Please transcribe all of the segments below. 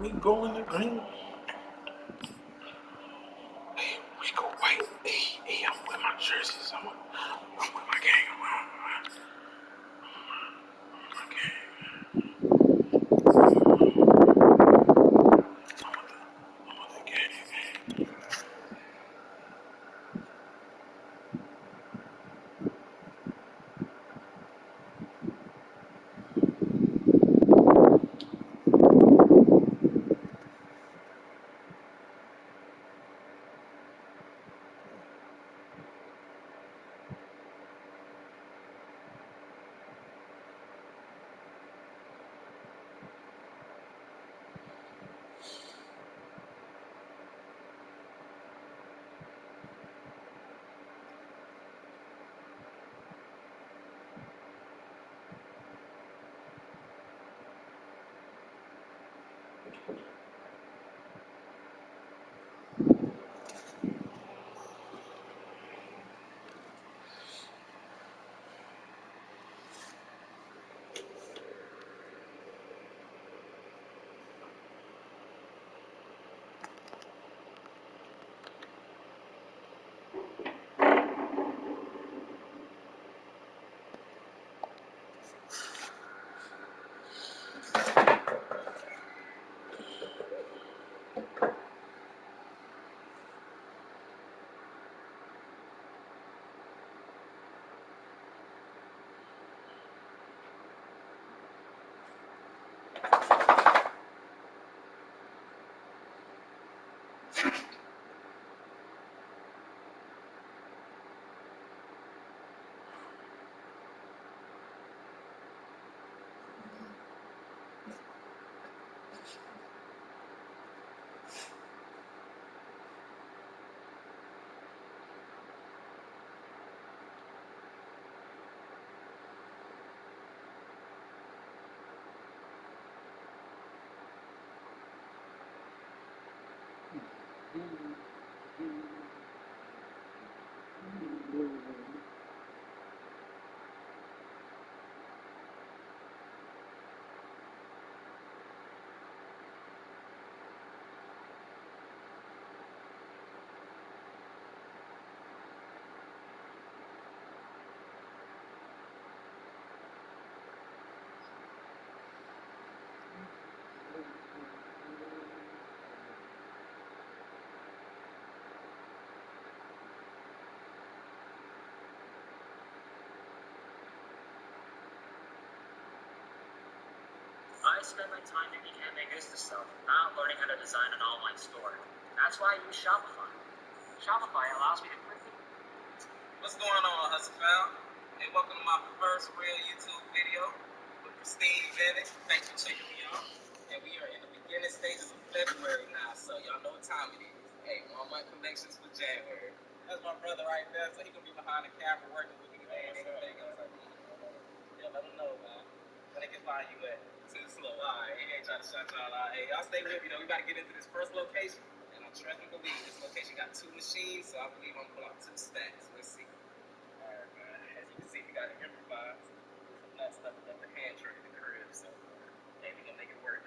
We go in the green. Hey, we go white. Hey, I'm with my jerseys. I'm with my gang. I'm with the gang. I spend my time making handmade business stuff, not learning how to design an online store. That's why I use Shopify. Shopify allows me to quickly... What's going on, Hustle Fam? Hey, welcome to my first real YouTube video with Christine Bennett. Thanks for checking me out. And we are in the beginning stages of February now, so y'all know what time it is. Hey, Walmart Collections for January. That's my brother right there, so he gonna be behind the camera working with me and everything else I need. Yeah, let him know, man. Where they can find you at. Too slow. Alright, he ain't trying to shut y'all out. Hey, y'all stay with me though. We gotta get into this first location. And I trust and believe this location got 2 machines, so I believe I'm gonna pull out 2 stacks. Let's see. Alright, man. As you can see, we got to improvise. Some of that stuff left the hand trick in the crib, so hey, we gonna make it work.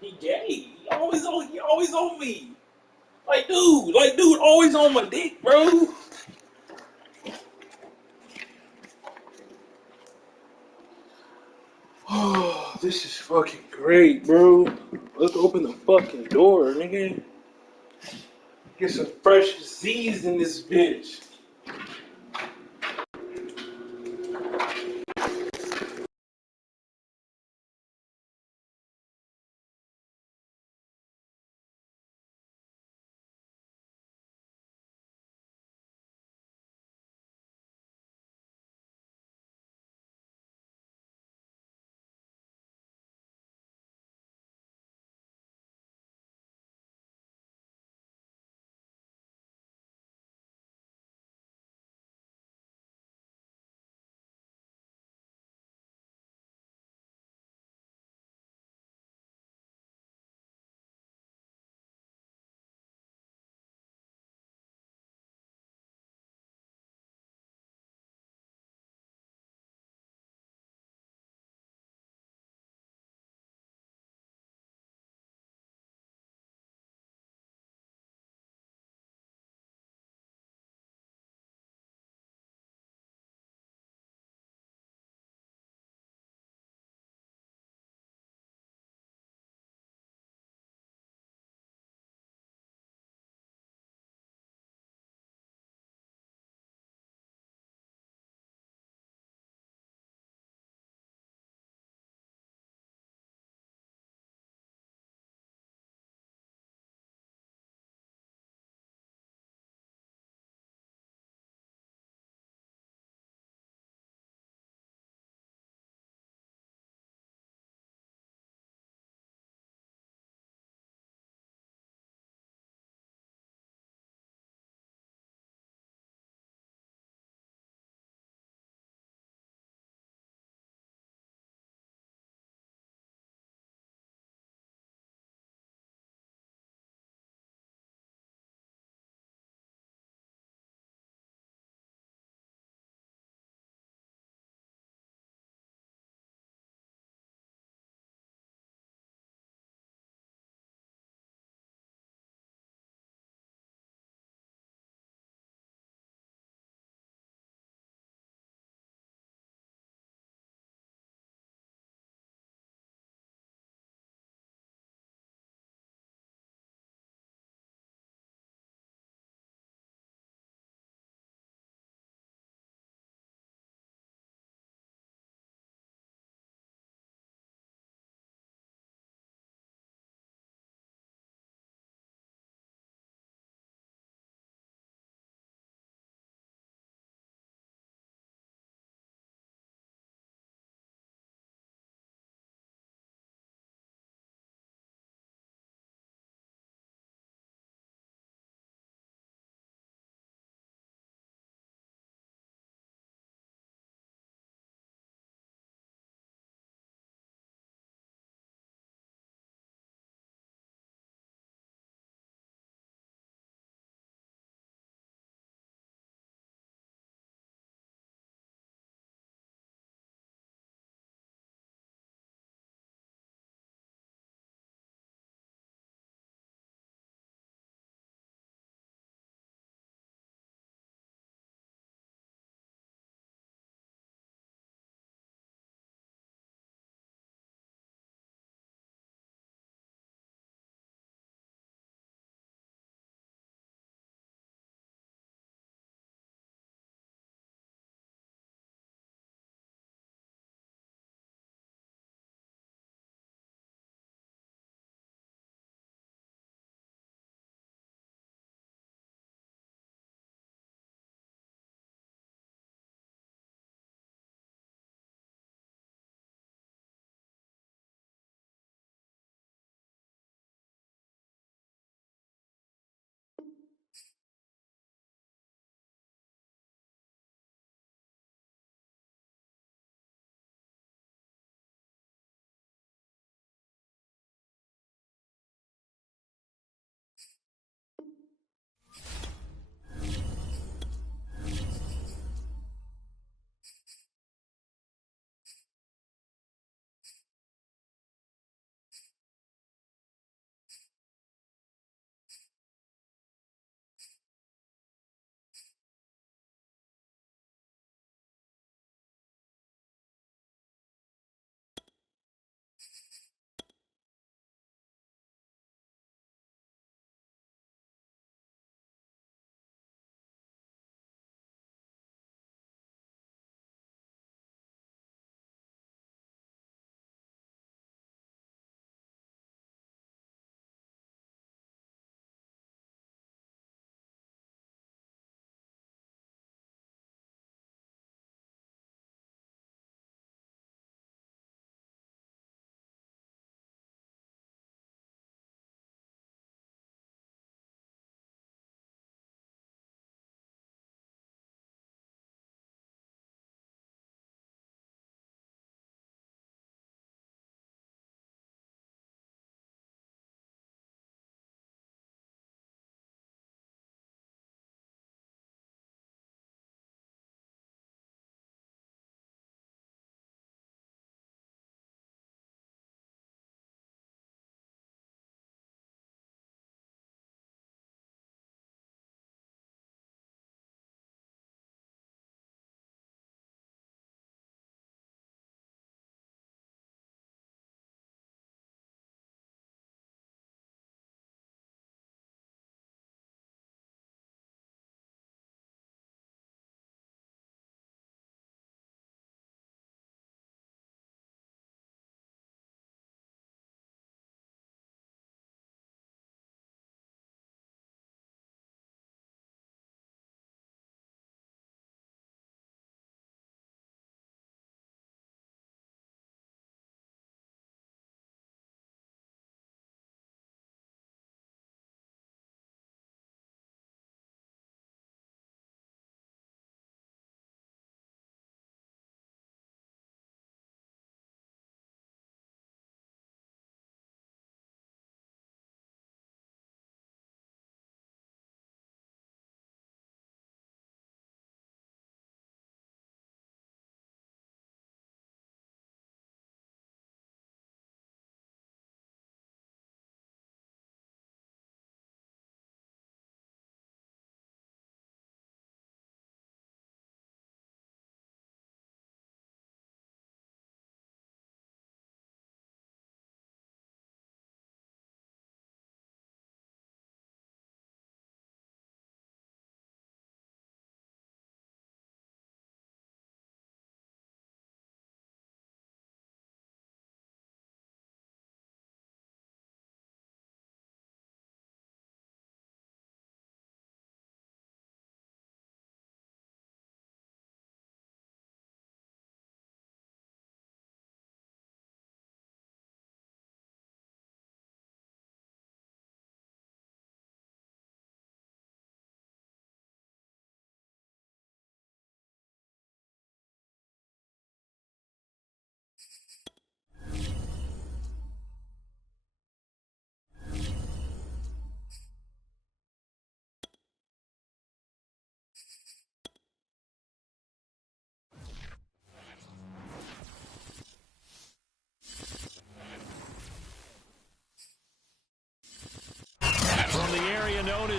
He gay. He always on me. Dude, always on my dick, bro. Oh, this is fucking great, bro. Let's open the fucking door, nigga. Get some fresh Z's in this bitch.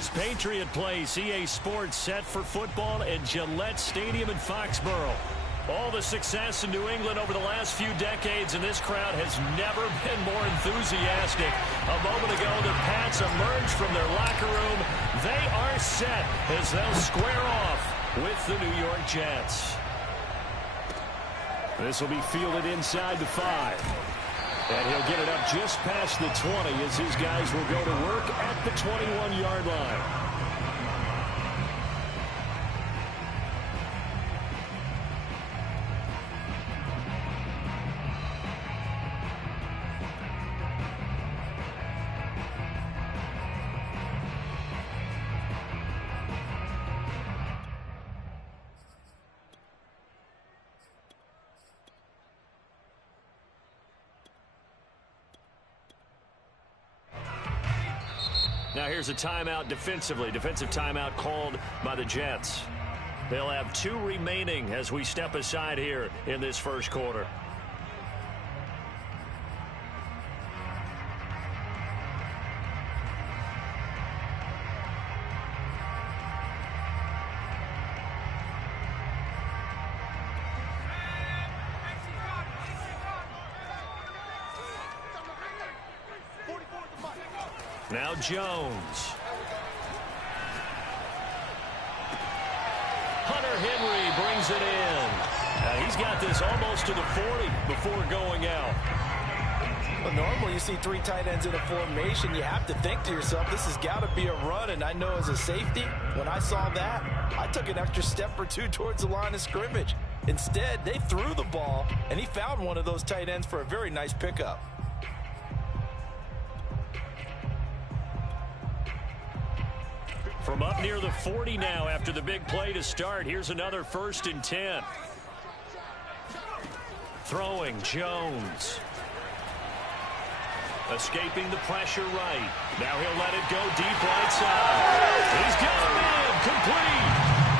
is Patriot Place, EA Sports, set for football at Gillette Stadium in Foxborough. All the success in New England over the last few decades, and this crowd has never been more enthusiastic. A moment ago, the Pats emerged from their locker room. They are set as they'll square off with the New York Jets. This will be fielded inside the 5. And he'll get it up just past the 20 as his guys will go to work at the 21-yard line. Now here's a timeout defensively. Defensive timeout called by the Jets. They'll have 2 remaining as we step aside here in this first quarter. Now Jones. Hunter Henry brings it in. He's got this almost to the 40 before going out. Well, normally you see 3 tight ends in a formation. You have to think to yourself, this has got to be a run. And I know as a safety, when I saw that, I took an extra step or 2 towards the line of scrimmage. Instead, they threw the ball, and he found one of those tight ends for a very nice pickup. From up near the 40 now after the big play to start. Here's another 1st and 10. Throwing Jones. Escaping the pressure right. Now he'll let it go deep right side. He's got him in. Complete.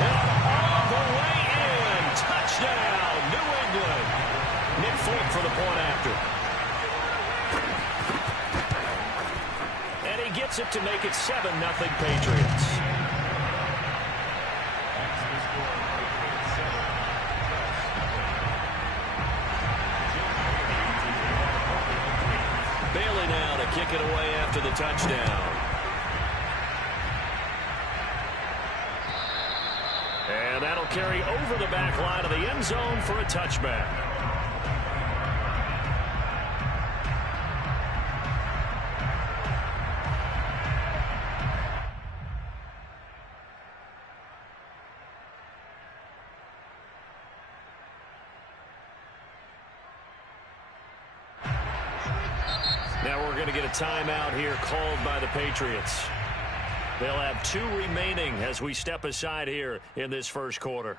And all the way in. Touchdown, New England. Nick Folk for the point after. Gets it to make it 7-0 Patriots. Bailey now to kick it away after the touchdown. And that'll carry over the back line of the end zone for a touchback. Now we're going to get a timeout here called by the Patriots. They'll have 2 remaining as we step aside here in this first quarter.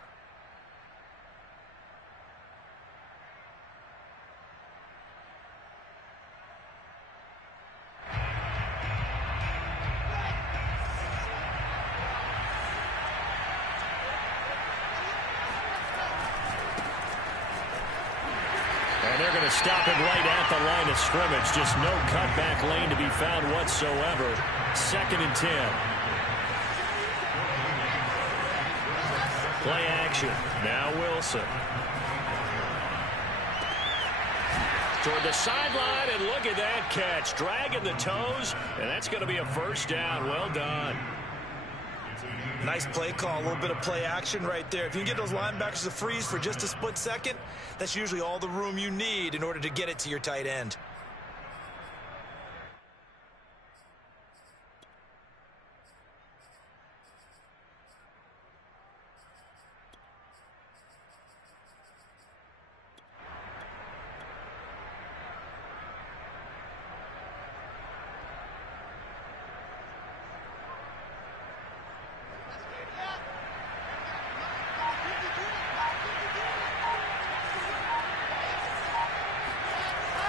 And they're going to stop it right at the line of scrimmage. Just no cutback lane to be found whatsoever. 2nd and 10. Play action. Now Wilson. Toward the sideline, and look at that catch. Dragging the toes, and that's going to be a 1st down. Well done. Nice play call, a little bit of play action right there. If you can get those linebackers to freeze for just a split second, that's usually all the room you need in order to get it to your tight end.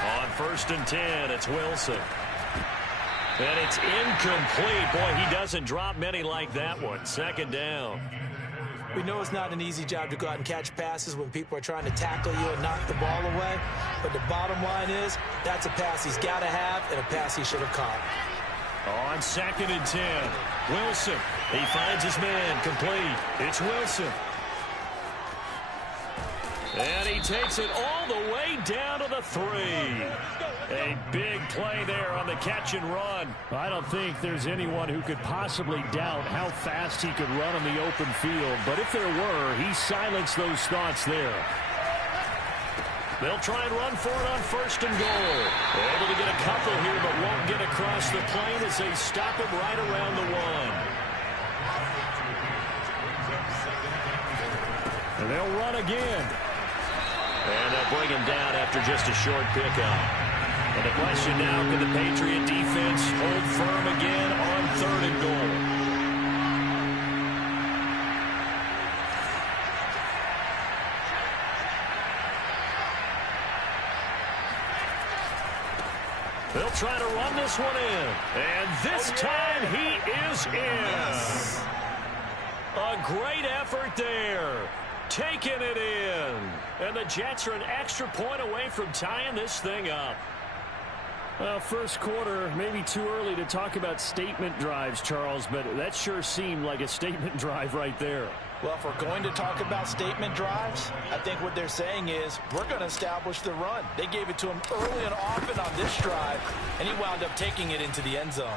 On 1st and 10, it's Wilson. And it's incomplete. Boy, he doesn't drop many like that one. 2nd down. We know it's not an easy job to go out and catch passes when people are trying to tackle you and knock the ball away. But the bottom line is, that's a pass he's got to have and a pass he should have caught. On 2nd and 10. Wilson. He finds his man. Complete. It's Wilson. And he takes it all the way down to the 3. A big play there on the catch and run. I don't think there's anyone who could possibly doubt how fast he could run on the open field. But if there were, he silenced those thoughts there. They'll try and run for it on 1st and goal. Able to get a couple here, but won't get across the plane as they stop him right around the 1. And they'll run again. And they'll bring him down after just a short pickup. And the question now, can the Patriot defense hold firm again on 3rd and goal? They'll try to run this one in. And this time he is in. A great effort there. Taking it in. And the Jets are an extra point away from tying this thing up. Well, first quarter, maybe too early to talk about statement drives, Charles, but that sure seemed like a statement drive right there. Well, if we're going to talk about statement drives, I think what they're saying is we're going to establish the run. They gave it to him early and often on this drive, and he wound up taking it into the end zone.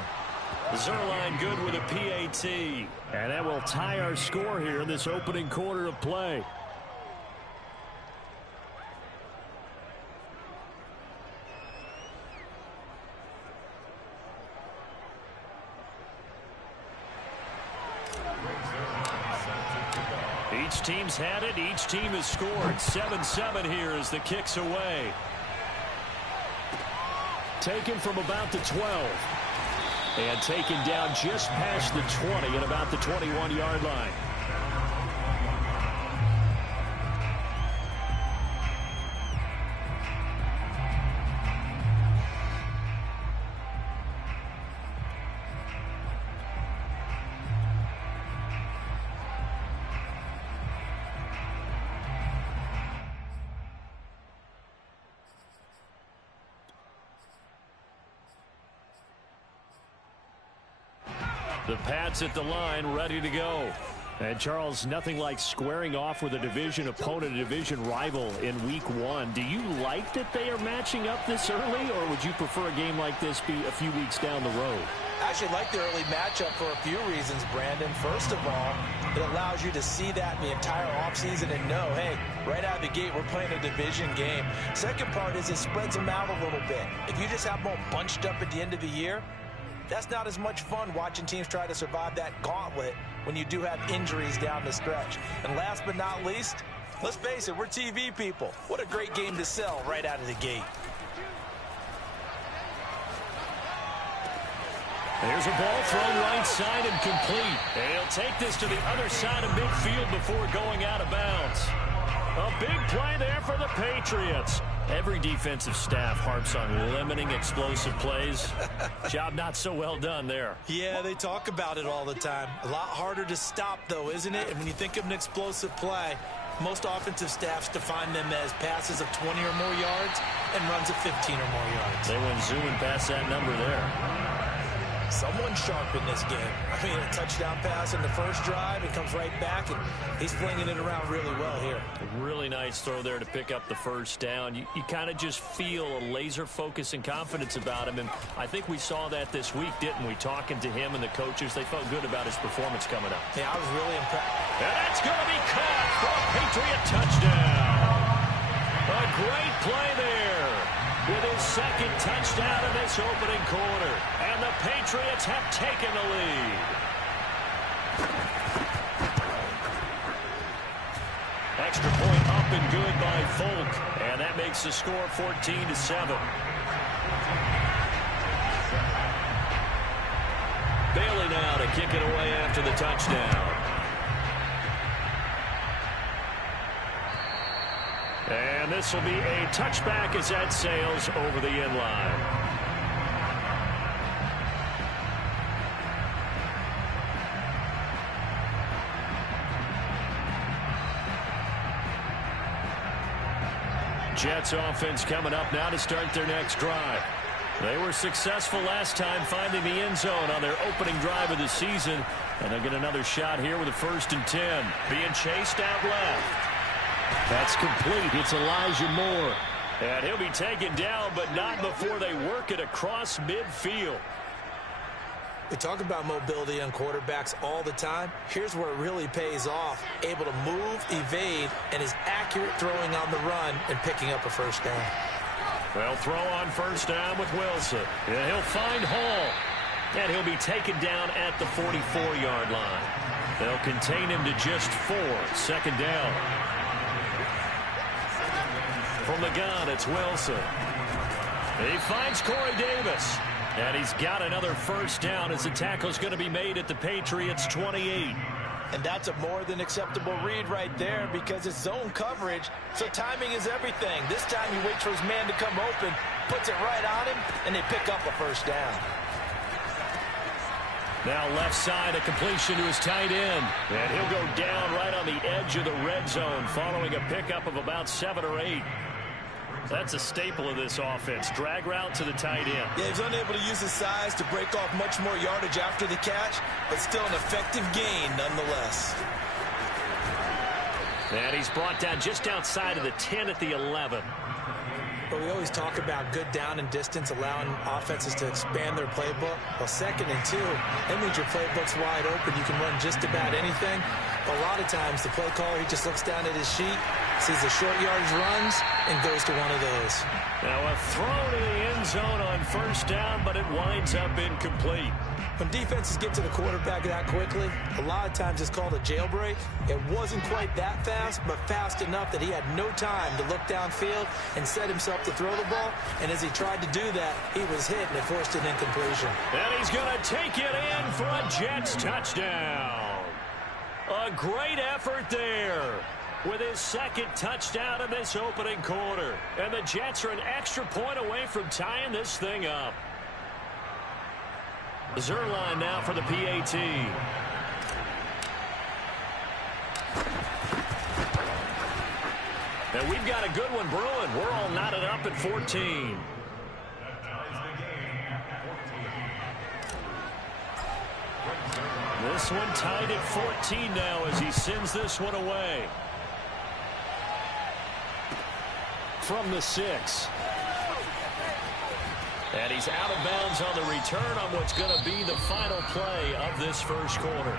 Zuerlein good with a PAT. And that will tie our score here in this opening quarter of play. Each team's had it. Each team has scored. 7-7 here as the kick's away. Taken from about the 12. And taken down just past the 20 at about the 21-yard line. The Pats at the line, ready to go. And, Charles, nothing like squaring off with a division opponent, a division rival in Week 1. Do you like that they are matching up this early, or would you prefer a game like this be a few weeks down the road? I actually like the early matchup for a few reasons, Brandon. First of all, it allows you to see that in the entire offseason and know, hey, right out of the gate, we're playing a division game. Second part is it spreads them out a little bit. If you just have them all bunched up at the end of the year, that's not as much fun watching teams try to survive that gauntlet when you do have injuries down the stretch. And last but not least, let's face it, we're TV people. What a great game to sell right out of the gate. There's a ball thrown right side and complete. And he'll take this to the other side of midfield before going out of bounds. A big play there for the Patriots. Every defensive staff harps on limiting explosive plays. Job not so well done there. Yeah, they talk about it all the time. A lot harder to stop, though, isn't it? And when you think of an explosive play, most offensive staffs define them as passes of 20 or more yards and runs of 15 or more yards. They went zooming past that number there. Someone sharp in this game. I mean, a touchdown pass in the first drive, it comes right back, and he's flinging it around really well here. A really nice throw there to pick up the first down. You kind of just feel a laser focus and confidence about him, and I think we saw that this week, didn't we? Talking to him and the coaches, they felt good about his performance coming up. Yeah, I was really impressed. And that's going to be caught for a Patriot touchdown. A great play there with his second touchdown in this opening quarter. And the Patriots have taken the lead. Extra point up and good by Folk. And that makes the score 14-7. Bailey now to kick it away after the touchdown. And this will be a touchback as that sails over the end line. Jets offense coming up now to start their next drive. They were successful last time finding the end zone on their opening drive of the season. And they'll get another shot here with a 1st and 10. Being chased out left. That's complete. It's Elijah Moore. And he'll be taken down, but not before they work it across midfield. We talk about mobility on quarterbacks all the time. Here's where it really pays off. Able to move, evade, and is accurate throwing on the run and picking up a 1st down. Well, throw on 1st down with Wilson. And he'll find Hall. And he'll be taken down at the 44-yard line. They'll contain him to just 4. 2nd down. From the gun, it's Wilson. He finds Corey Davis. And he's got another 1st down as the tackle's going to be made at the Patriots' 28. And that's a more than acceptable read right there because it's zone coverage, so timing is everything. This time he waits for his man to come open, puts it right on him, and they pick up a 1st down. Now left side, a completion to his tight end. And he'll go down right on the edge of the red zone following a pickup of about 7 or 8. That's a staple of this offense. Drag route to the tight end. Yeah, he's unable to use his size to break off much more yardage after the catch, but still an effective gain nonetheless. And he's brought down just outside of the 10 at the 11. But we always talk about good down and distance, allowing offenses to expand their playbook. Well, 2nd and 2, that means your playbook's wide open. You can run just about anything. A lot of times, the play caller, he just looks down at his sheet, sees the short yardage runs, and goes to one of those. Now a throw to the end zone on 1st down, but it winds up incomplete. When defenses get to the quarterback that quickly, a lot of times it's called a jailbreak. It wasn't quite that fast, but fast enough that he had no time to look downfield and set himself to throw the ball. And as he tried to do that, he was hit, and it forced an incompletion. And he's going to take it in for a Jets touchdown. A great effort there with his 2nd touchdown in this opening quarter. And the Jets are an extra point away from tying this thing up. Zuerlein now for the PAT. And we've got a good one brewing. We're all knotted up at 14. This one tied at 14 now as he sends this one away. From the 6. And he's out of bounds on the return on what's going to be the final play of this 1st quarter.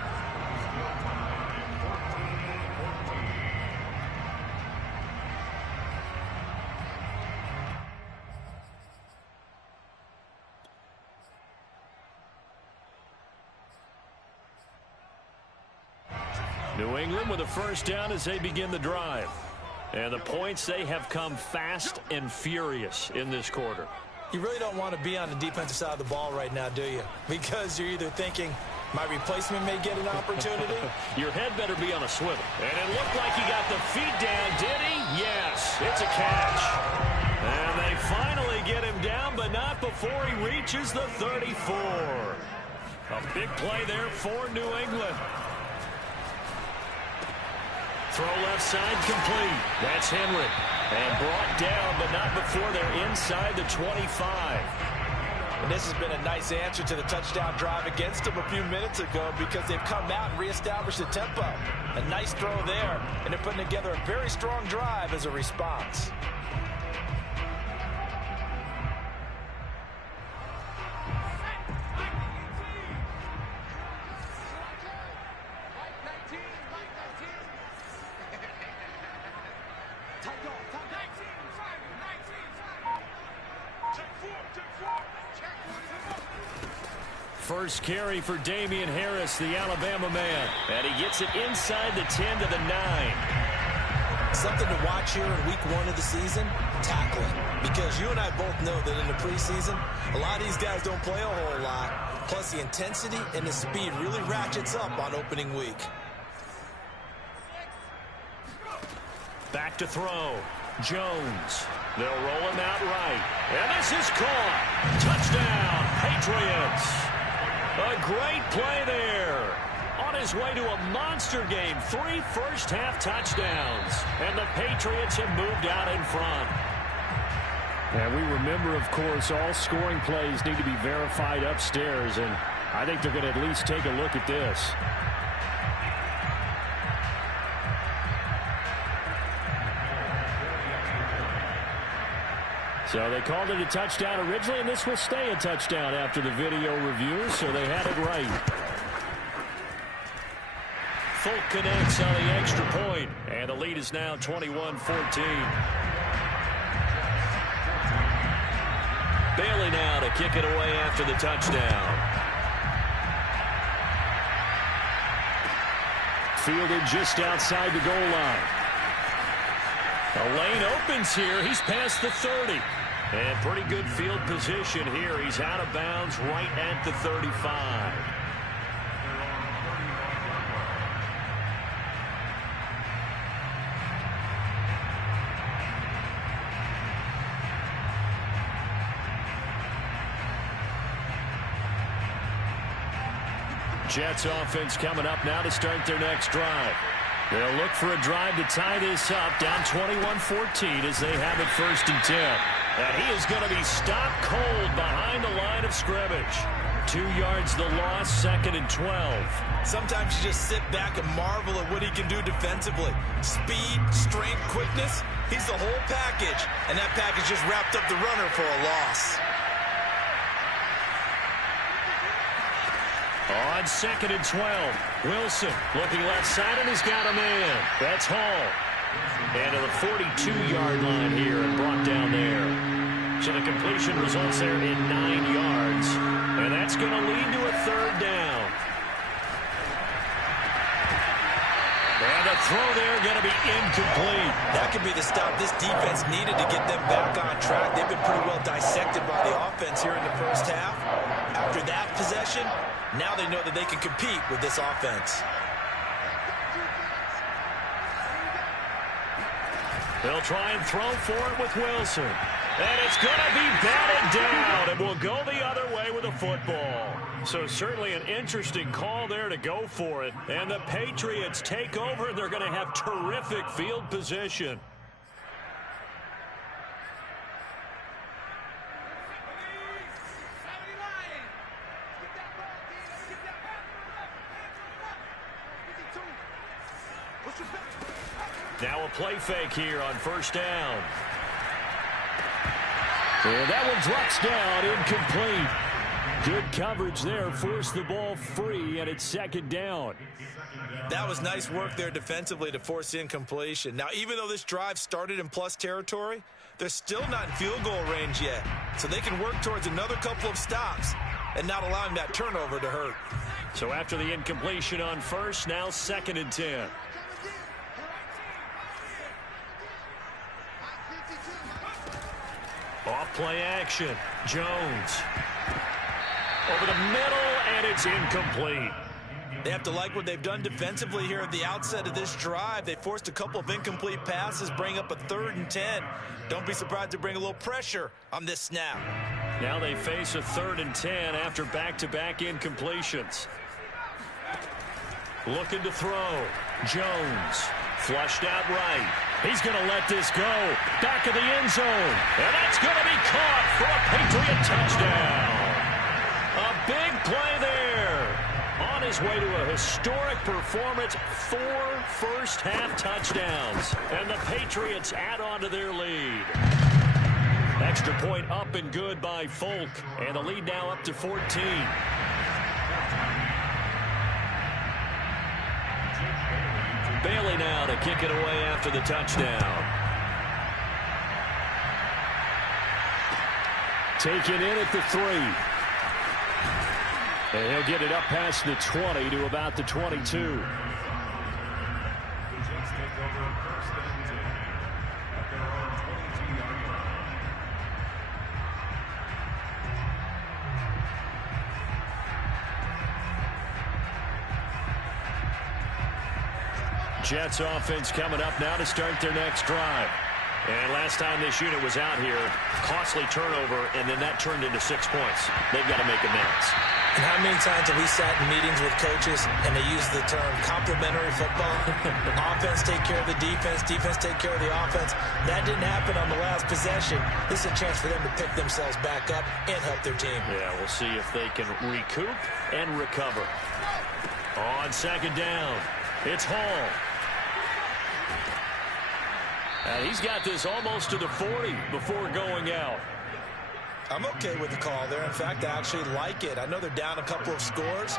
New England with a 1st down as they begin the drive. And the points, they have come fast and furious in this quarter. You really don't want to be on the defensive side of the ball right now, do you? Because you're either thinking, my replacement may get an opportunity. Your head better be on a swivel. And it looked like he got the feet down, did he? Yes, it's a catch. And they finally get him down, but not before he reaches the 34. A big play there for New England. Throw left side complete. That's Henry. And brought down, but not before they're inside the 25. And this has been a nice answer to the touchdown drive against them a few minutes ago because they've come out and reestablished the tempo. A nice throw there, and they're putting together a very strong drive as a response. First carry for Damian Harris, the Alabama man. And he gets it inside the 10 to the 9. Something to watch here in week 1 of the season, tackling. Because you and I both know that in the preseason, a lot of these guys don't play a whole lot. Plus the intensity and the speed really ratchets up on opening week. Back to throw. Jones. They'll roll him out right. And this is caught. Touchdown, Patriots. A great play there. On his way to a monster game. 3 first-half touchdowns. And the Patriots have moved out in front. And we remember, of course, all scoring plays need to be verified upstairs, and I think they're going to at least take a look at this. So they called it a touchdown originally, and this will stay a touchdown after the video review, so they had it right. Folk connects on the extra point, and the lead is now 21-14. Bailey now to kick it away after the touchdown. Fielded just outside the goal line. The lane opens here. He's past the 30. And pretty good field position here. He's out of bounds right at the 35. Jets offense coming up now to start their next drive. They'll look for a drive to tie this up, down 21-14 as they have it 1st and 10. And he is going to be stopped cold behind the line of scrimmage. 2 yards the loss, 2nd and 12. Sometimes you just sit back and marvel at what he can do defensively. Speed, strength, quickness, he's the whole package. And that package just wrapped up the runner for a loss. On 2nd and 12, Wilson looking left side, and he's got a man. That's Hall. And to the 42-yard line here and brought down there. So the completion results there in 9 yards. And that's going to lead to a 3rd down. And the throw there going to be incomplete. That could be the stop this defense needed to get them back on track. They've been pretty well dissected by the offense here in the first half. After that possession, now they know that they can compete with this offense. They'll try and throw for it with Wilson. And it's going to be batted down, and will go the other way with a football. So certainly an interesting call there to go for it. And the Patriots take over, and they're going to have terrific field position. Now a play fake here on 1st down. And that one drops down, incomplete. Good coverage there, forced the ball free, and it's 2nd down. That was nice work there defensively to force incompletion. Now, even though this drive started in plus territory, they're still not in field goal range yet. So they can work towards another couple of stops and not allowing that turnover to hurt. So after the incompletion on 1st, now 2nd and 10. Off play action. Jones. Over the middle, and it's incomplete. They have to like what they've done defensively here at the outset of this drive. They forced a couple of incomplete passes, bring up a 3rd and 10. Don't be surprised to bring a little pressure on this snap. Now they face a 3rd and 10 after back-to-back incompletions. Looking to throw. Jones. Flushed out right. He's going to let this go. Back of the end zone. And that's going to be caught for a Patriot touchdown. A big play there. On his way to a historic performance, 4 first-half touchdowns. And the Patriots add on to their lead. Extra point up and good by Folk. And the lead now up to 14. Bailey now to kick it away after the touchdown. Taken in at the 3. And he'll get it up past the 20 to about the 22. Jets offense coming up now to start their next drive. And last time this unit was out here, costly turnover, and then that turned into 6 points. They've got to make amends. And how many times have we sat in meetings with coaches and they use the term complementary football? Offense take care of the defense, defense take care of the offense. That didn't happen on the last possession. This is a chance for them to pick themselves back up and help their team. Yeah, we'll see if they can recoup and recover. On second down, it's Hall. And he's got this almost to the 40 before going out. I'm okay with the call there. In fact, I actually like it. I know they're down a couple of scores,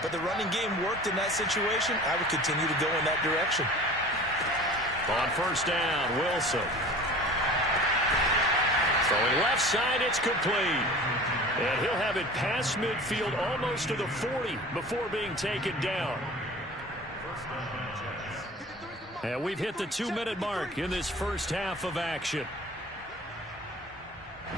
but the running game worked in that situation. I would continue to go in that direction. On first down, Wilson. Throwing left side, it's complete. And he'll have it past midfield almost to the 40 before being taken down. And we've hit the 2-minute mark in this first half of action.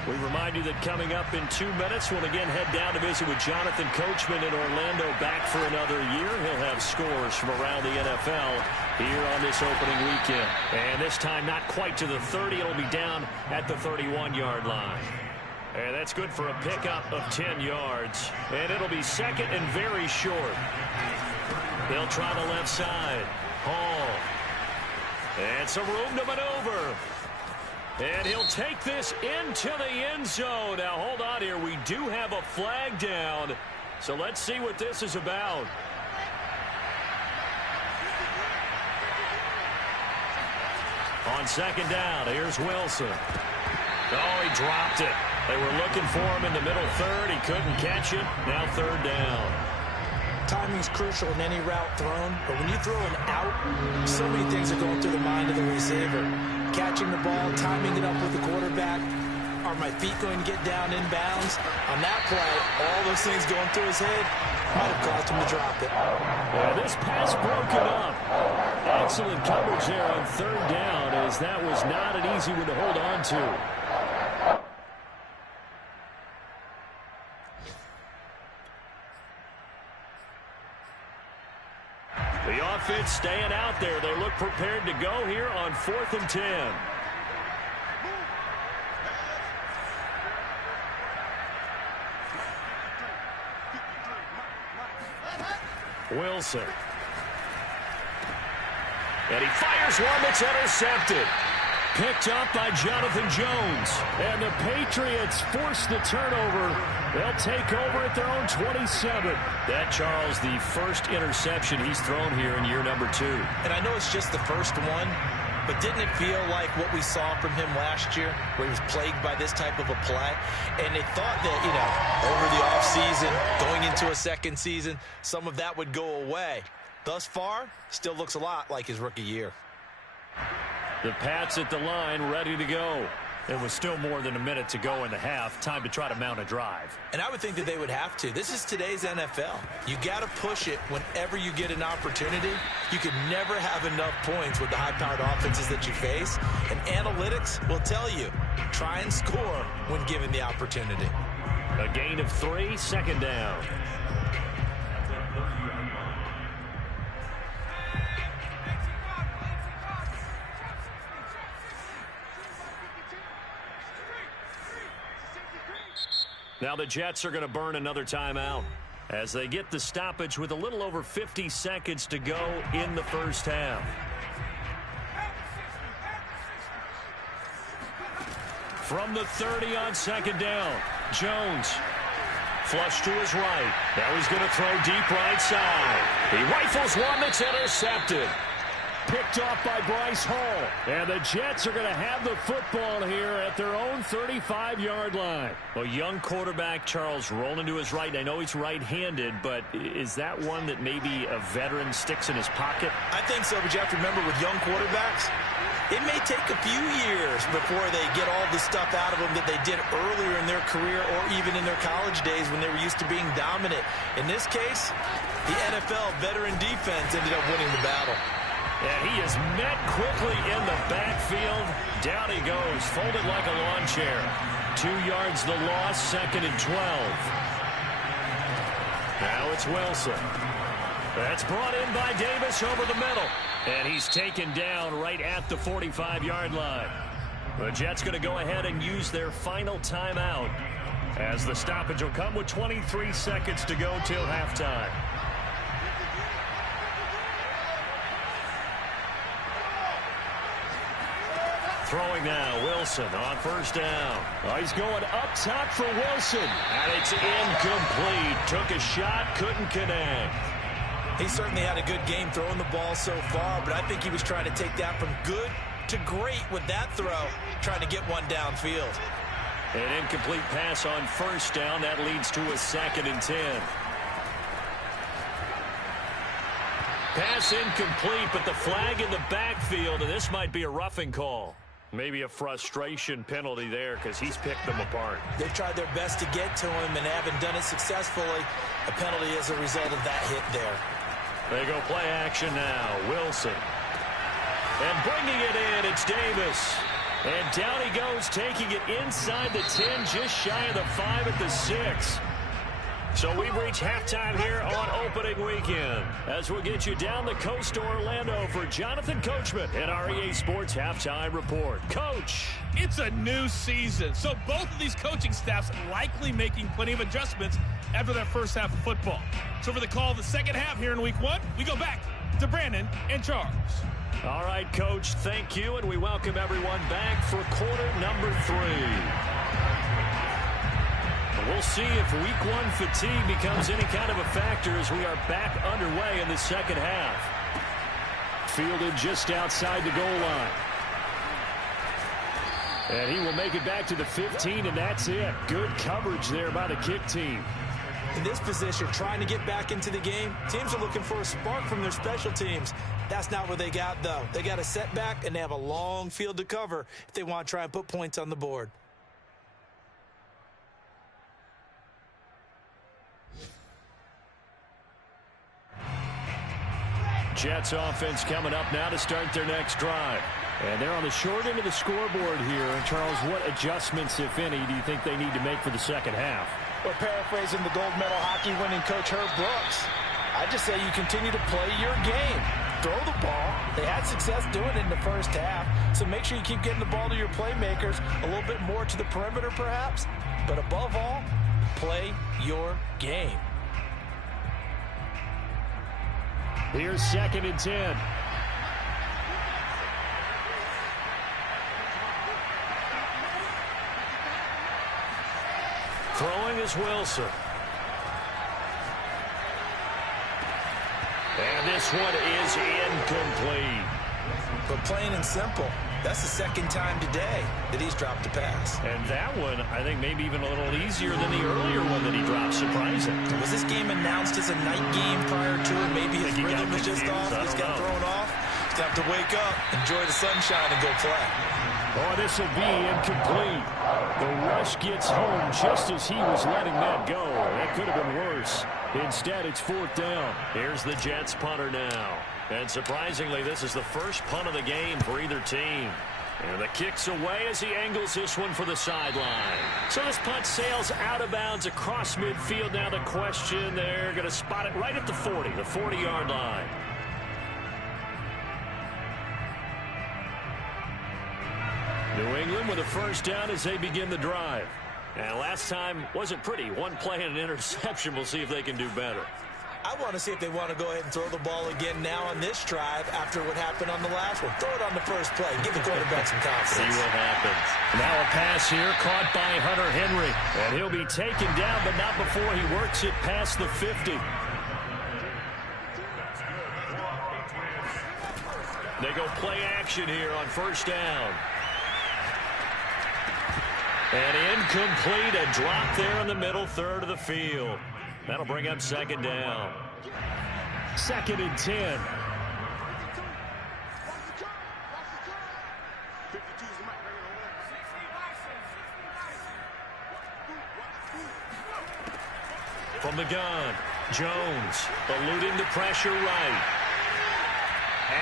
We remind you that coming up in 2 minutes, we'll again head down to visit with Jonathan Coachman in Orlando, back for another year. He'll have scores from around the NFL here on this opening weekend. And this time not quite to the 30. It'll be down at the 31-yard line. And that's good for a pickup of 10 yards. And it'll be second and very short. They'll try the left side. Hall. And some room to maneuver. And he'll take this into the end zone. Now, hold on here. We do have a flag down. So let's see what this is about. On second down, here's Wilson. Oh, he dropped it. They were looking for him in the middle third. He couldn't catch it. Now third down. Timing's crucial in any route thrown, but when you throw an out, so many things are going through the mind of the receiver. Catching the ball, timing it up with the quarterback. Are my feet going to get down inbounds? On that play, all those things going through his head might have caused him to drop it. Yeah, this pass broken up. Excellent coverage there on third down, as that was not an easy one to hold on to. The offense staying out there. They look prepared to go here on 4th and 10. Wilson. And he fires one that's intercepted. Picked up by Jonathan Jones. And the Patriots force the turnover. They'll take over at their own 27. That, Charles, the first interception he's thrown here in year number 2. And I know it's just the first one, but didn't it feel like what we saw from him last year, where he was plagued by this type of a play? And they thought that, over the offseason, going into a second season, some of that would go away. Thus far, still looks a lot like his rookie year. The Pats at the line, ready to go. There was still more than a minute to go in the half. Time to try to mount a drive. And I would think that they would have to. This is today's NFL. You got to push it whenever you get an opportunity. You can never have enough points with the high-powered offenses that you face. And analytics will tell you, try and score when given the opportunity. A gain of 3, second down. Now the Jets are going to burn another timeout as they get the stoppage with a little over 50 seconds to go in the first half. From the 30 on second down, Jones. Flush to his right. Now he's going to throw deep right side. He rifles one that's intercepted. Picked off by Bryce Hall. And the Jets are going to have the football here at their own 35-yard line. A young quarterback, Charles, rolling to his right. I know he's right-handed, but is that one that maybe a veteran sticks in his pocket? I think so, but you have to remember with young quarterbacks, it may take a few years before they get all the stuff out of them that they did earlier in their career or even in their college days when they were used to being dominant. In this case, the NFL veteran defense ended up winning the battle. And he is met quickly in the backfield. Down he goes, folded like a lawn chair. 2 yards the loss, second and 12. Now it's Wilson. That's brought in by Davis over the middle. And he's taken down right at the 45-yard line. The Jets going to go ahead and use their final timeout. as the stoppage will come with 23 seconds to go till halftime. Throwing now, Wilson on first down. Oh, he's going up top for Wilson, and it's incomplete. Took a shot, couldn't connect. He certainly had a good game throwing the ball so far, but I think he was trying to take that from good to great with that throw, trying to get one downfield. An incomplete pass on first down. That leads to a 2nd and 10. Pass incomplete, but the flag in the backfield, and this might be a roughing call. Maybe a frustration penalty there because he's picked them apart. They've tried their best to get to him and haven't done it successfully. A penalty as a result of that hit there. They go play action now. Wilson. And bringing it in, it's Davis. And down he goes, taking it inside the 10, just shy of the 5 at the 6. So we've reached halftime here on opening weekend. As we'll get you down the coast to Orlando for Jonathan Coachman at our EA Sports Halftime Report. Coach. It's a new season, so both of these coaching staffs likely making plenty of adjustments after their first half of football. So for the call of the second half here in week 1, we go back to Brandon and Charles. All right, Coach, thank you, and we welcome everyone back for quarter number 3. We'll see if week 1 fatigue becomes any kind of a factor as we are back underway in the second half. Fielded just outside the goal line. And he will make it back to the 15, and that's it. Good coverage there by the kick team. In this position, trying to get back into the game, teams are looking for a spark from their special teams. That's not what they got, though. They got a setback, and they have a long field to cover if they want to try and put points on the board. Jets offense coming up now to start their next drive. And they're on the short end of the scoreboard here. Charles, what adjustments, if any, do you think they need to make for the second half? Well, paraphrasing the gold medal hockey winning coach Herb Brooks, I just say you continue to play your game. Throw the ball. They had success doing it in the first half, so make sure you keep getting the ball to your playmakers, a little bit more to the perimeter perhaps, but above all, play your game. Here's 2nd and 10. Throwing is Wilson. And this one is incomplete. But plain and simple, that's the second time today that he's dropped a pass. And that one, I think, maybe even a little easier than the earlier one that he dropped. Surprising. Was this game announced as a night game prior to it? Maybe his rhythm was just off. He's got thrown off. He's got to wake up, enjoy the sunshine, and go play. Oh, this will be incomplete. The rush gets home just as he was letting that go. That could have been worse. Instead, it's 4th down. Here's the Jets punter now. And surprisingly, this is the first punt of the game for either team. And the kick's away as he angles this one for the sideline. So this punt sails out of bounds across midfield. Now the question, they're going to spot it right at the 40, the 40-yard line. New England with a first down as they begin the drive. And last time wasn't pretty. One play and an interception. We'll see if they can do better. I want to see if they want to go ahead and throw the ball again now on this drive after what happened on the last one. Throw it on the first play. Give the quarterback some confidence. See what happens. Now a pass here caught by Hunter Henry. And he'll be taken down, but not before he works it past the 50. They go play action here on first down. And incomplete, a drop there in the middle third of the field. That'll bring up 2nd down. 2nd and 10. From the gun, Jones eluding the pressure right.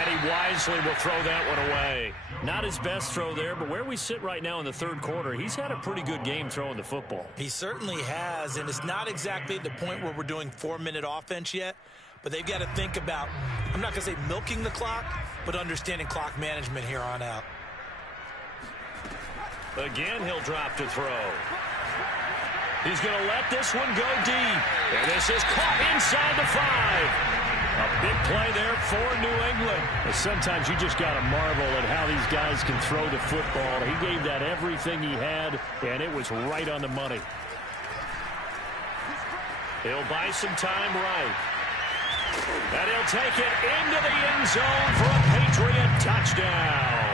And he wisely will throw that one away. Not his best throw there, but where we sit right now in the third quarter, he's had a pretty good game throwing the football. He certainly has, and it's not exactly at the point where we're doing 4-minute offense yet, but they've got to think about, I'm not going to say milking the clock, but understanding clock management here on out. Again, he'll drop to throw. He's going to let this one go deep. And this is caught inside the 5. A big play there for New England. Sometimes you just got to marvel at how these guys can throw the football. He gave that everything he had, and it was right on the money. He'll buy some time right. And he'll take it into the end zone for a Patriot touchdown.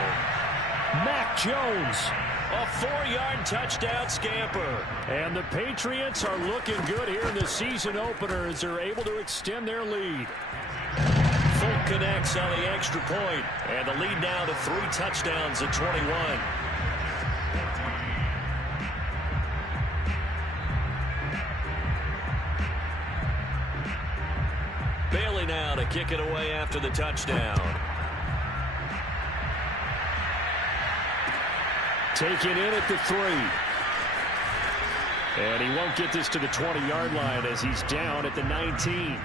Mac Jones, a 4-yard touchdown scamper. And the Patriots are looking good here in the season opener as they're able to extend their lead. Folk connects on the extra point, and the lead now to 3 touchdowns at 21. Bailey now to kick it away after the touchdown. Taken in at the 3. And he won't get this to the 20-yard line as he's down at the 19.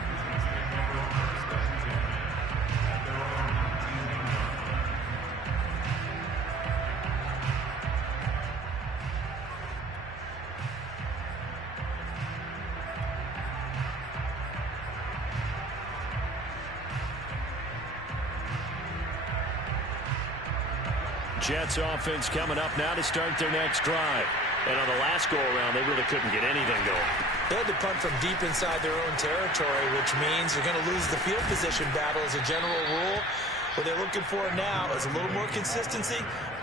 Jets offense coming up now to start their next drive. And on the last go-around, they really couldn't get anything going. They had to punt from deep inside their own territory, which means you're going to lose the field position battle as a general rule. What they're looking for now is a little more consistency,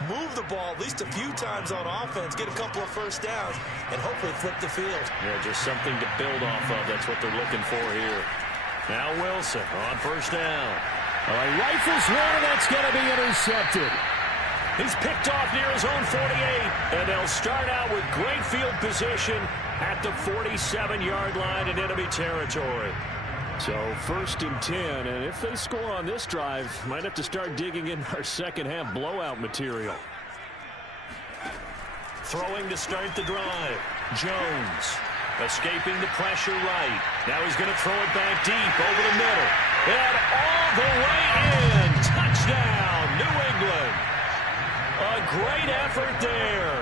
move the ball at least a few times on offense, get a couple of first downs, and hopefully flip the field. Yeah, just something to build off of. That's what they're looking for here. Now Wilson on first down. All right, rifles one, and that's going to be intercepted. He's picked off near his own 48, and they'll start out with great field position at the 47-yard line in enemy territory. So 1st and 10, and if they score on this drive, might have to start digging in our second-half blowout material. Throwing to start the drive. Jones escaping the pressure right. Now he's going to throw it back deep over the middle. And all the way in. Touchdown, New England. A great effort there.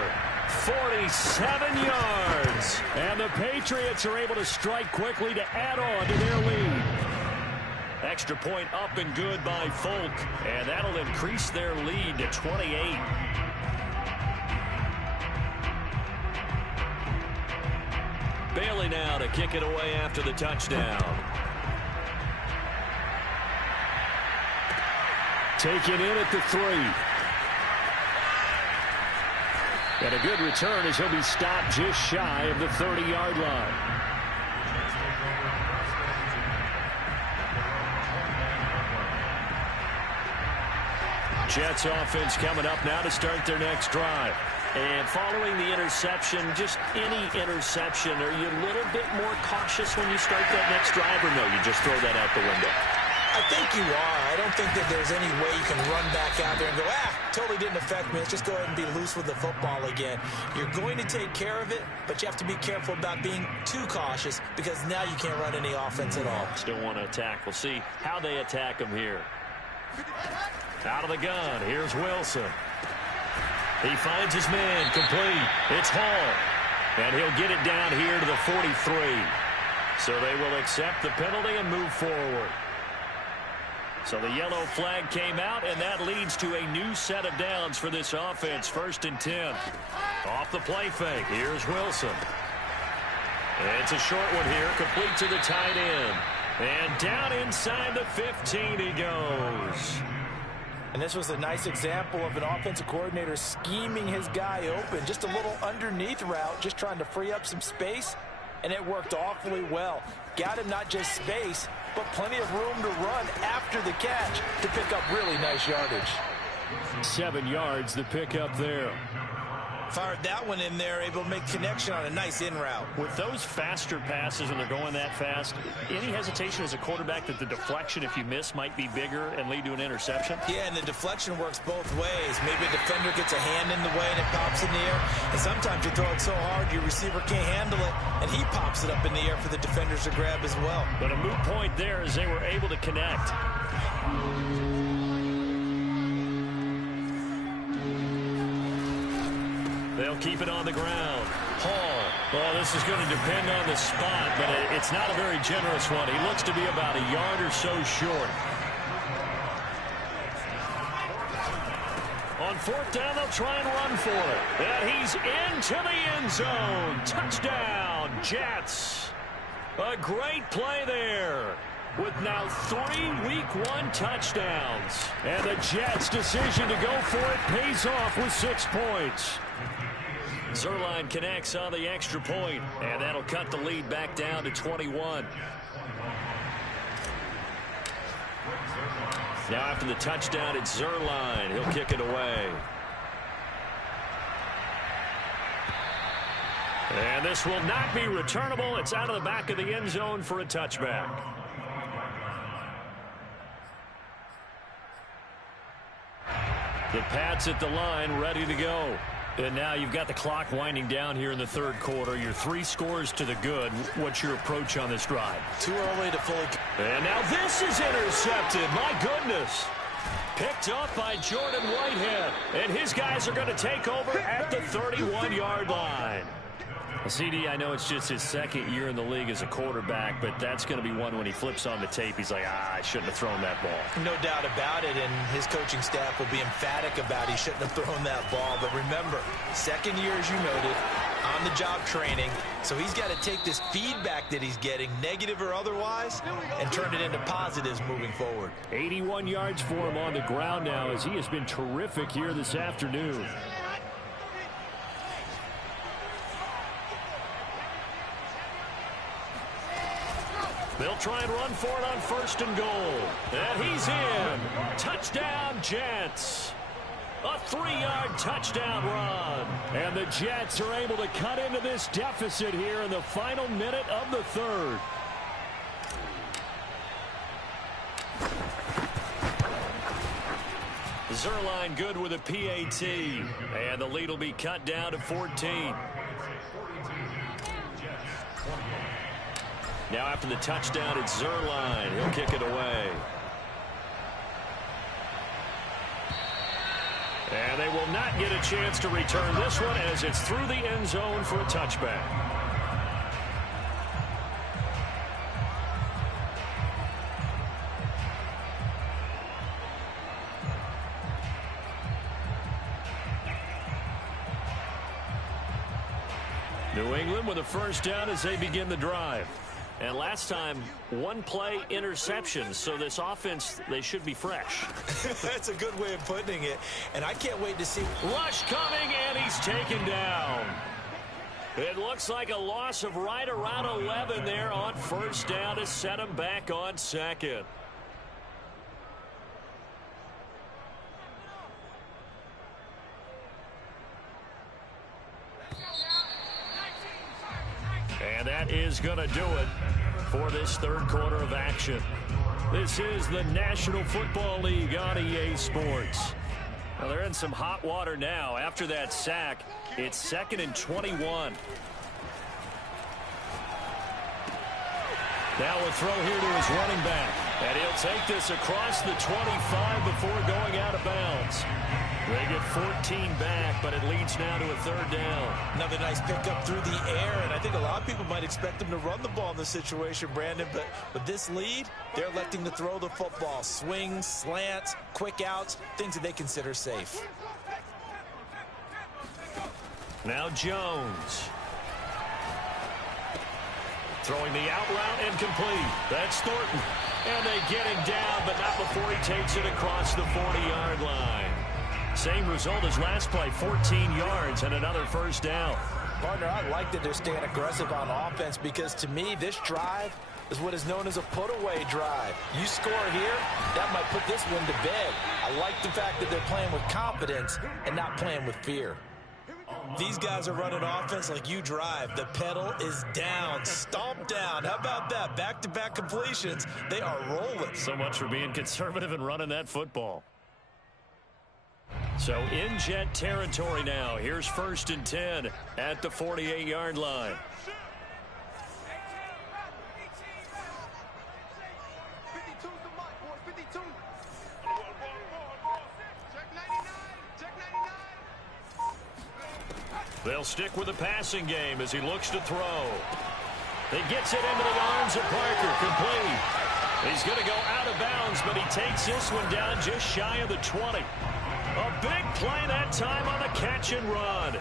47 yards. And the Patriots are able to strike quickly to add on to their lead. Extra point up and good by Folk. And that'll increase their lead to 28. Bailey now to kick it away after the touchdown. Taken in at the 3. And a good return as he'll be stopped just shy of the 30-yard line. Jets offense coming up now to start their next drive. And following the interception, just any interception, are you a little bit more cautious when you start that next drive, or no, you just throw that out the window? I think you are. I don't think that there's any way you can run back out there and go, totally didn't affect me. Let's just go ahead and be loose with the football again. You're going to take care of it, but you have to be careful about being too cautious because now you can't run any offense at all. Still want to attack. We'll see how they attack him here. Out of the gun, here's Wilson. He finds his man complete. It's Hall. And he'll get it down here to the 43. So they will accept the penalty and move forward. So the yellow flag came out, and that leads to a new set of downs for this offense. 1st and 10. Off the play fake. Here's Wilson. It's a short one here, complete to the tight end. And down inside the 15 he goes. And this was a nice example of an offensive coordinator scheming his guy open. Just a little underneath route, just trying to free up some space. And it worked awfully well. Got him not just space, but plenty of room to run after the catch to pick up really nice yardage. 7 yards the pickup there. Fired that one in there, able to make connection on a nice in route. With those faster passes when they're going that fast, any hesitation as a quarterback that the deflection, if you miss, might be bigger and lead to an interception? Yeah, and the deflection works both ways. Maybe a defender gets a hand in the way and it pops in the air. And sometimes you throw it so hard your receiver can't handle it, and he pops it up in the air for the defenders to grab as well. But a moot point there as they were able to connect. They'll keep it on the ground. Hall Well, this is going to depend on the spot, but it's not a very generous one. He looks to be about a yard or so short. On fourth down, they'll try and run for it. And he's into the end zone. Touchdown, Jets. A great play there, with now 3 Week 1 touchdowns. And the Jets' decision to go for it pays off with 6 points. Zuerlein connects on the extra point, and that'll cut the lead back down to 21. Now after the touchdown, it's Zuerlein. He'll kick it away. And this will not be returnable. It's out of the back of the end zone for a touchback. The Pats at the line, ready to go. And now you've got the clock winding down here in the third quarter. You're 3 scores to the good. What's your approach on this drive? Too early to fully... And now this is intercepted. My goodness. Picked up by Jordan Whitehead. And his guys are going to take over at the 31-yard line. CD, I know it's just his 2nd year in the league as a quarterback, but that's going to be one when he flips on the tape. He's like, I shouldn't have thrown that ball. No doubt about it, and his coaching staff will be emphatic about he shouldn't have thrown that ball. But remember, 2nd year, as you noted, on-the-job training, so he's got to take this feedback that he's getting, negative or otherwise, and turn it into positives moving forward. 81 yards for him on the ground now, as he has been terrific here this afternoon. They'll try and run for it on 1st and goal. And he's in. Touchdown, Jets. A 3-yard touchdown run. And the Jets are able to cut into this deficit here in the final minute of the third. Zuerlein good with a PAT. And the lead will be cut down to 14. Now after the touchdown, it's Zuerlein. He'll kick it away. And they will not get a chance to return this one as it's through the end zone for a touchback. New England with a first down as they begin the drive. And last time, 1 play interception. So this offense, they should be fresh. That's a good way of putting it. And I can't wait to see. Rush coming, and he's taken down. It looks like a loss of right around 11 there on first down to set him back on 2nd. And that is going to do it for this third quarter of action. This is the National Football League on EA Sports. Well, they're in some hot water now. After that sack, it's 2nd and 21. Now a throw here to his running back. And he'll take this across the 25 before going out of bounds. They get 14 back, but it leads now to a 3rd down. Another nice pickup through the air, and I think a lot of people might expect them to run the ball in this situation, Brandon, but with this lead, they're electing to throw the football. Swings, slants, quick outs, things that they consider safe. Now Jones. Throwing the out route and complete. That's Thornton. And they get him down, but not before he takes it across the 40-yard line. Same result as last play, 14 yards and another first down. Partner, I like that they're staying aggressive on offense because to me, this drive is what is known as a put-away drive. You score here, that might put this one to bed. I like the fact that they're playing with confidence and not playing with fear. These guys are running offense like you drive. The pedal is down, stomp down. How about that? Back-to-back completions. They are rolling. So much for being conservative and running that football. So in Jet territory now. Here's 1st and 10 at the 48-yard line. They'll stick with the passing game as he looks to throw. He gets it into the arms of Parker, complete. He's going to go out of bounds, but he takes this one down just shy of the 20. A big play that time on the catch and run.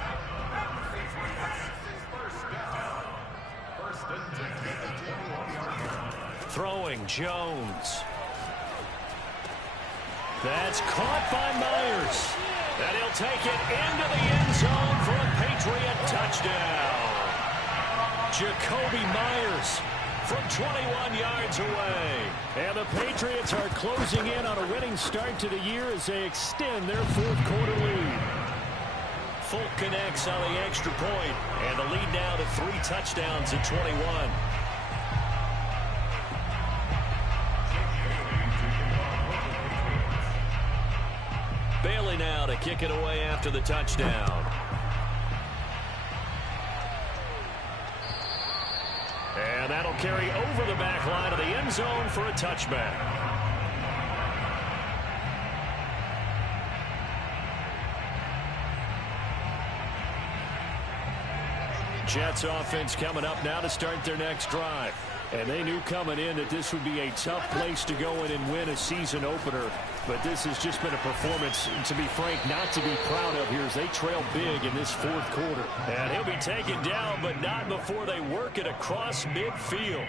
Throwing Jones. That's caught by Myers. And he'll take it into the end zone for a Patriot touchdown. Jakobi Myers from 21 yards away. And the Patriots are closing in on a winning start to the year as they extend their fourth quarter lead. Folk connects on the extra point, and the lead now to 3 touchdowns at 21. Bailey now to kick it away after the touchdown. And that'll carry over the back line of the end zone for a touchback. Jets offense coming up now to start their next drive. And they knew coming in that this would be a tough place to go in and win a season opener. But this has just been a performance, to be frank, not to be proud of here as they trail big in this fourth quarter. And he'll be taken down, but not before they work it across midfield.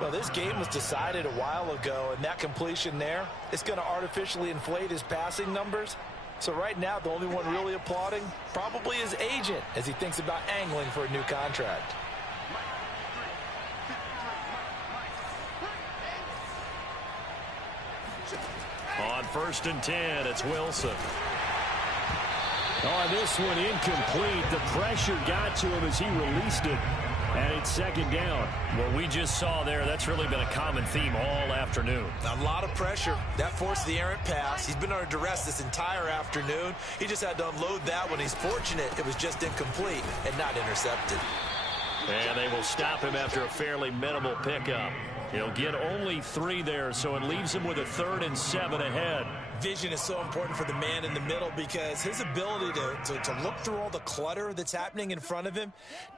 Well, this game was decided a while ago, and that completion there is going to artificially inflate his passing numbers. So right now, the only one really applauding probably his agent as he thinks about angling for a new contract. On 1st and 10, it's Wilson. On this one, incomplete. The pressure got to him as he released it. And it's 2nd down. What we just saw there, that's really been a common theme all afternoon. A lot of pressure. That forced the errant pass. He's been under duress this entire afternoon. He just had to unload that one. He's fortunate it was just incomplete and not intercepted. And they will stop him after a fairly minimal pickup. He'll get only 3 there, so it leaves him with a 3rd and 7 ahead. Vision is so important for the man in the middle because his ability to look through all the clutter that's happening in front of him,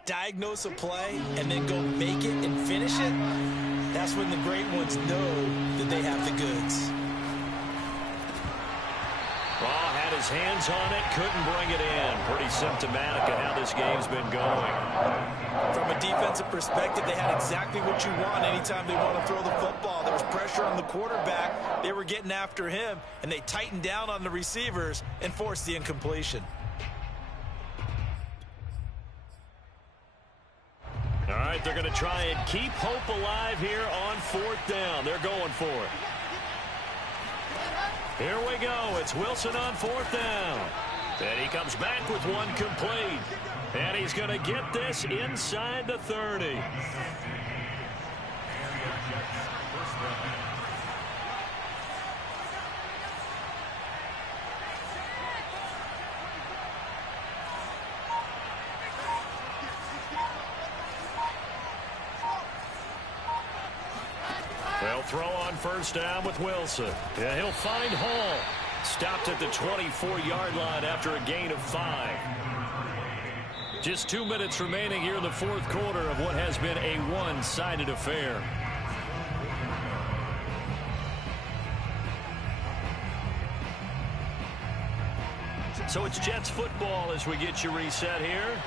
diagnose a play, and then go make it and finish it, that's when the great ones know that they have the goods. Raw had his hands on it, couldn't bring it in. Pretty symptomatic of how this game's been going. From a defensive perspective, they had exactly what you want anytime they want to throw the football. There was pressure on the quarterback. They were getting after him, and they tightened down on the receivers and forced the incompletion. All right, they're going to try and keep hope alive here on 4th down. They're going for it. Here we go. It's Wilson on 4th down. And he comes back with one complete. And he's going to get this inside the 30. They'll throw on 1st down with Wilson. Yeah, he'll find Hall. Stopped at the 24-yard line after a gain of 5. Just 2 minutes remaining here in the 4th quarter of what has been a one-sided affair. So it's Jets football as we get you reset here.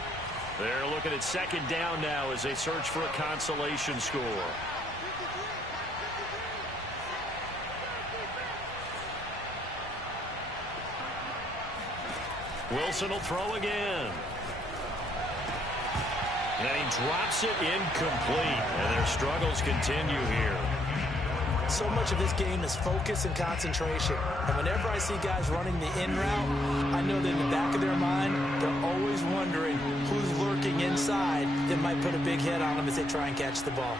They're looking at 2nd down now as they search for a consolation score. Wilson will throw again. And he drops it incomplete. And their struggles continue here. So much of this game is focus and concentration. And whenever I see guys running the in route, I know that in the back of their mind, they're always wondering who's lurking inside that might put a big hit on them as they try and catch the ball.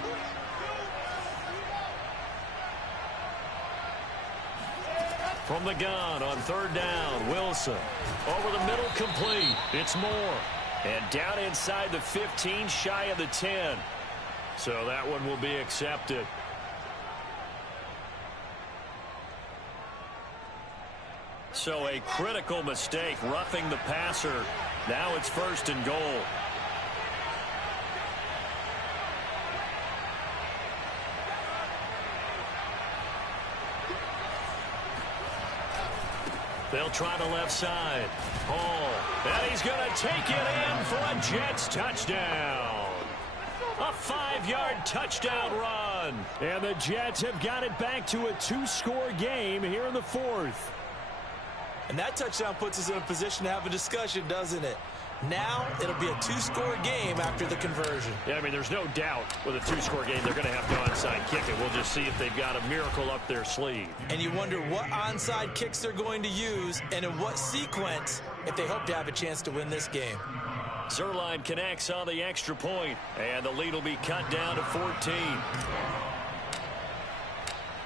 From the gun on 3rd down, Wilson. Over the middle, complete. It's Moore. And down inside the 15, shy of the 10. So that one will be accepted. So a critical mistake, roughing the passer. Now it's 1st and goal. They'll try the left side. Hall. And he's going to take it in for a Jets touchdown. A 5-yard touchdown run. And the Jets have got it back to a 2-score game here in the 4th. And that touchdown puts us in a position to have a discussion, doesn't it? Now it'll be a 2-score game after the conversion. Yeah, I mean, there's no doubt with a 2-score game they're going to have to onside kick it. We'll just see if they've got a miracle up their sleeve. And you wonder what onside kicks they're going to use and in what sequence if they hope to have a chance to win this game. Zuerlein connects on the extra point, and the lead will be cut down to 14.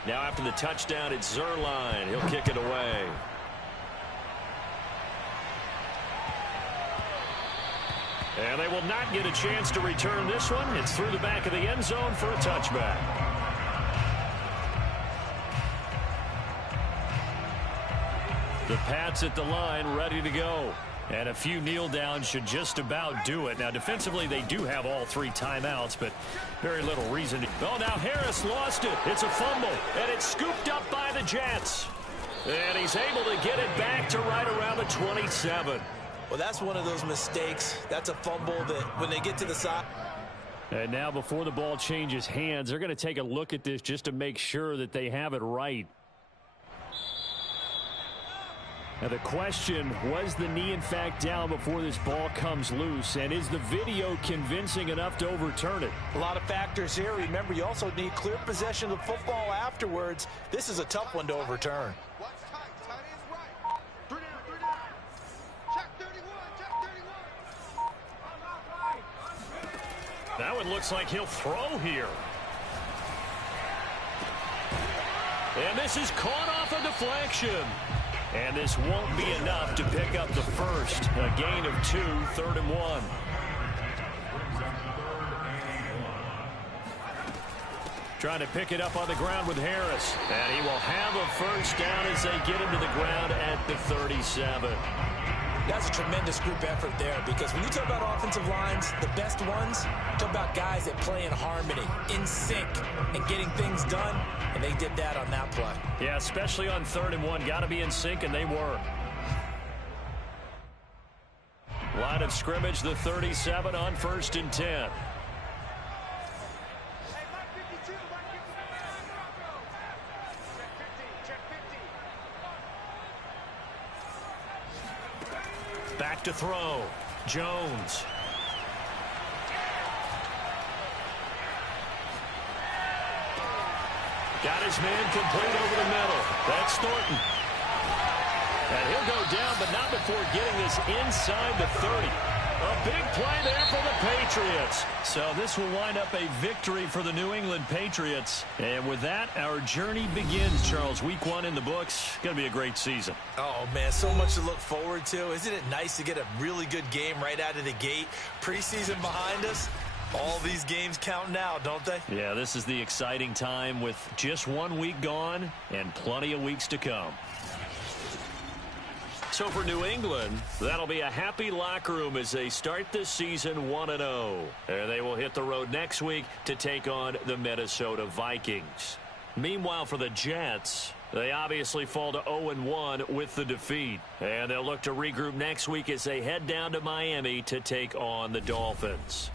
Now after the touchdown, it's Zuerlein. He'll kick it away. And they will not get a chance to return this one. It's through the back of the end zone for a touchback. The Pats at the line, ready to go. And a few kneel downs should just about do it. Now, defensively, they do have all 3 timeouts, but very little reason to. Oh, now Harris lost it. It's a fumble, and it's scooped up by the Jets. And he's able to get it back to right around the 27. Well, that's one of those mistakes. That's a fumble that when they get to the side. And now before the ball changes hands, they're going to take a look at this just to make sure that they have it right. Now the question, was the knee in fact down before this ball comes loose? And is the video convincing enough to overturn it? A lot of factors here. Remember, you also need clear possession of the football afterwards. This is a tough one to overturn. That one looks like he'll throw here. And this is caught off a deflection. And this won't be enough to pick up the first. A gain of 2, 3rd and 1. Trying to pick it up on the ground with Harris. And he will have a first down as they get him to the ground at the 37. That's a tremendous group effort there, because when you talk about offensive lines, the best ones, talk about guys that play in harmony, in sync, and getting things done, and they did that on that play. Yeah, especially on 3rd and 1. Got to be in sync, and they were. Line of scrimmage, the 37 on 1st and 10. Back to throw. Jones. Got his man complete over the middle. That's Thornton. And he'll go down, but not before getting this inside the 30. A big play there for the Patriots. So this will wind up a victory for the New England Patriots. And with that, our journey begins, Charles. Week 1 in the books. Going to be a great season. Oh, man, so much to look forward to. Isn't it nice to get a really good game right out of the gate? Preseason behind us. All these games count now, don't they? Yeah, this is the exciting time with just 1 week gone and plenty of weeks to come. So for New England, that'll be a happy locker room as they start this season 1-0. And they will hit the road next week to take on the Minnesota Vikings. Meanwhile, for the Jets, they obviously fall to 0-1 with the defeat. And they'll look to regroup next week as they head down to Miami to take on the Dolphins.